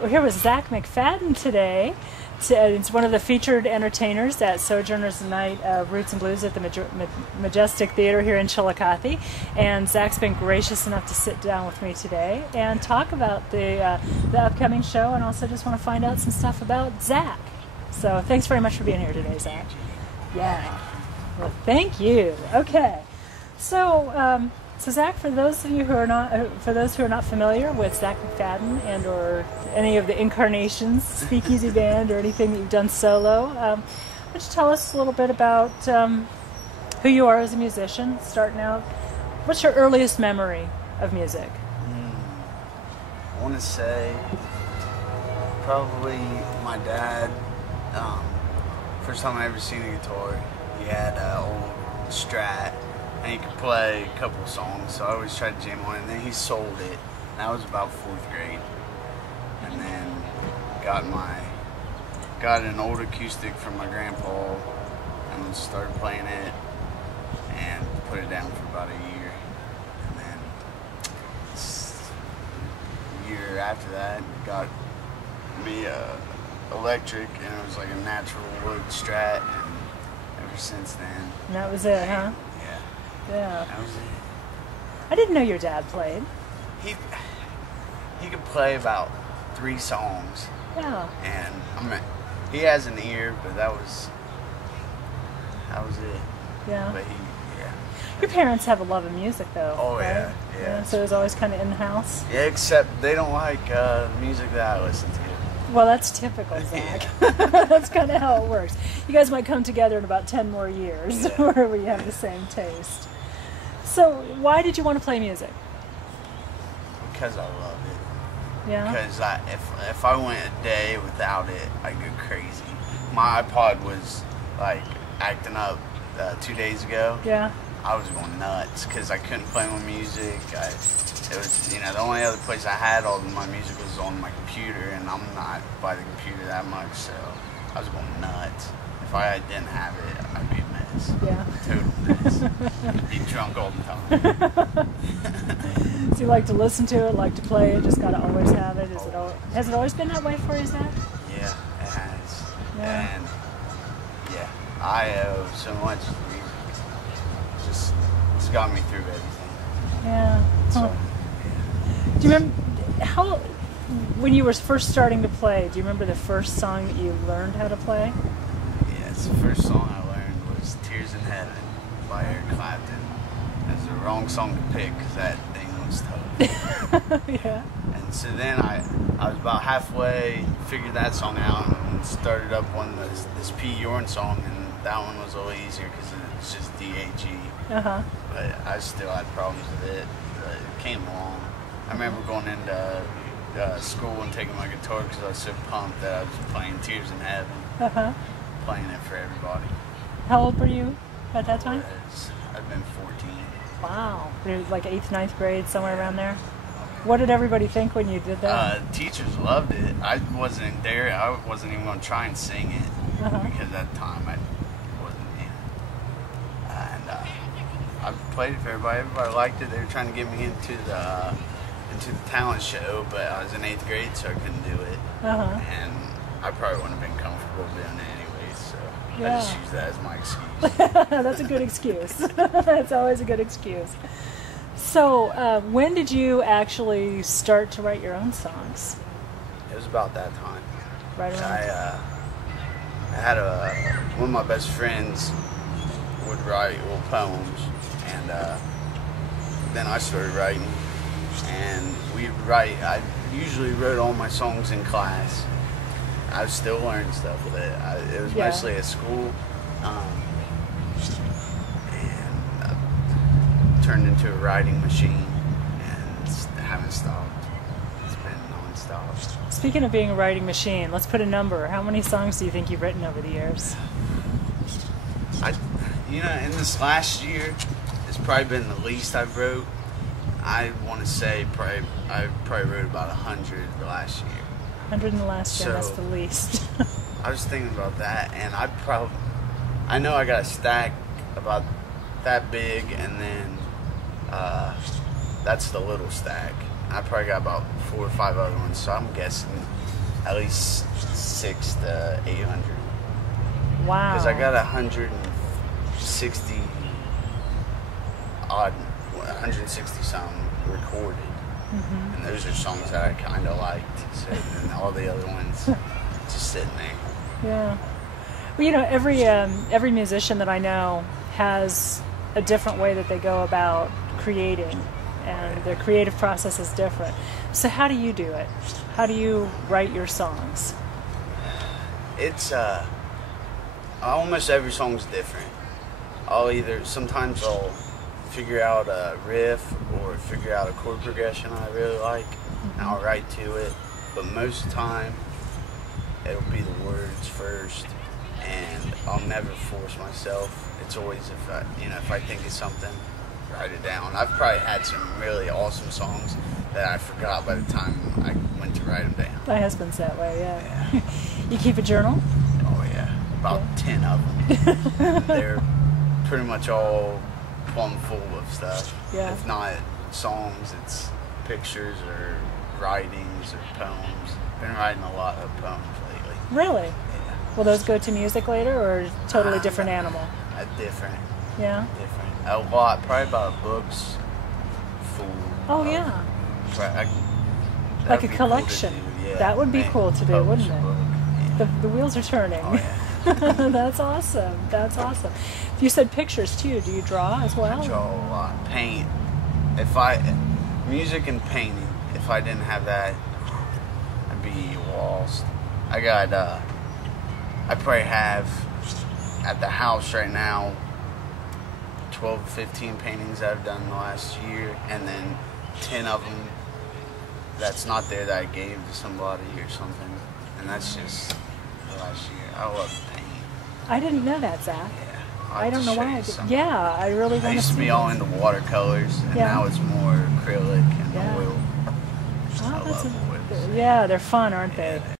We're here with Zac McFadden today. It's one of the featured entertainers at Sojourners Night of Roots and Blues at the Majestic Theater here in Chillicothe. And Zac's been gracious enough to sit down with me today and talk about the upcoming show, and also just want to find out some stuff about Zac. So thanks very much for being here today, Zac. Yeah. Well, thank you. Okay. So, Zac, for those of you who are not familiar with Zac McFadden and or any of the incarnations, Speakeasy Band, or anything that you've done solo, why don't you tell us a little bit about who you are as a musician, starting out? What's your earliest memory of music? I want to say probably my dad. First time I ever seen a guitar, he had an old Strat. And he could play a couple songs, so I always tried to jam on it. And then he sold it, and that was about 4th grade. And then got an old acoustic from my grandpa, and started playing it, and put it down for about a year. And then a year after that, got me electric, and it was like a natural wood Strat. And ever since then. And that was it, huh? Yeah. That was it. I didn't know your dad played. He could play about 3 songs. Yeah. And I mean, he has an ear, but that was it. Yeah. But Your parents have a love of music, though. Oh, right? yeah. So it was always kind of in the house. Yeah, except they don't like music that I listen to. Well, that's typical, Zac. That's kind of how it works. You guys might come together in about 10 more years where you have the same taste. So, why did you want to play music? Because I love it. Yeah? Because if I went a day without it, I'd go crazy. My iPod was, like, acting up 2 days ago. Yeah. I was going nuts because I couldn't play my music. It was, the only other place I had all of my music was on my computer, and I'm not by the computer that much, so I was going nuts. If I didn't have it, I'd be a mess. Yeah. Total mess. I'd be drunk all the time. So you like to listen to it, like to play it, just got to always have it? Has it always been that way for you, Zac? Yeah, it has. Yeah. And, yeah, I owe so much to music. It's got me through everything. Yeah. So, do you remember when you were first starting to play, do you remember the first song that you learned how to play? Yes, the first song I learned was Tears in Heaven by Eric Clapton. It was the wrong song to pick because that thing was tough. Yeah. And so then I was about halfway, figured that song out, and started up on this P. Yorn song, and that one was a little easier because it's just D-A-G. Uh-huh. But I still had problems with it, but it came along. I remember going into school and taking my guitar because I was so pumped that I was playing Tears in Heaven. Uh-huh. Playing it for everybody. How old were you at that time? I'd been 14. Wow. You were like 8th, 9th grade, somewhere around there? What did everybody think when you did that? Teachers loved it. I wasn't there. I wasn't even going to try and sing it because at the time I wasn't in. And I played it for everybody. Everybody liked it. They were trying to get me into the talent show, but I was in 8th grade, so I couldn't do it. And I probably wouldn't have been comfortable doing it anyway, so I just use that as my excuse. That's a good excuse. That's always a good excuse. So, when did you actually start to write your own songs? It was about that time. Right around. I had one of my best friends would write little poems, and then I started writing, and we'd write. I usually wrote all my songs in class. I was still learning stuff with it. It was mostly at school, and turned into a writing machine, and haven't stopped. It's been non-stop. Speaking of being a writing machine, let's put a number. How many songs do you think you've written over the years? In this last year, it's probably been the least I've wrote. I want to say I probably wrote about 100 the last year. 100 in the last year, that's the least. I was thinking about that, and I know I got a stack about that big, and then that's the little stack. I probably got about 4 or 5 other ones, so I'm guessing at least 600 to 800. Wow. Because I got 160 odd, 160 something recorded. And those are songs that I kind of liked. So, and all the other ones just sitting there. Yeah. Well, you know, every musician that I know has a different way that they go about creating, and their creative process is different. So how do you do it? How do you write your songs? It's almost every song's different. Sometimes I'll figure out a riff or figure out a chord progression I really like, and I'll write to it. But most of the time, it'll be the words first, and I'll never force myself. It's always if I think of something, write it down. I've probably had some really awesome songs that I forgot by the time I went to write them down. My husband's that way, yeah. You keep a journal? Oh yeah, about 10 of them. They're pretty much all plumb full of stuff. Yeah. If not songs, it's pictures or writings or poems. Been writing a lot of poems lately. Really? Yeah. Will those go to music later, or totally different animal? Different. Yeah? Different. A lot, probably about books full. Oh, yeah. Like a Cool collection. yeah, that would be cool to do, wouldn't it? Yeah. The wheels are turning. Oh, yeah. That's awesome. That's awesome. You said pictures too. Do you draw as well? I draw a lot. Paint. Music and painting. If I didn't have that, I'd be lost. I probably have at the house right now 12, 15 paintings that I've done in the last year, and then 10 of them that's not there that I gave to somebody or something, and that's just the last year. I love painting. I didn't know that, Zach. Yeah, I don't know why. Yeah, I really want to. I used to be all into watercolors, and now it's more acrylic and oil. I love oil. Yeah, they're fun, aren't they? Yeah.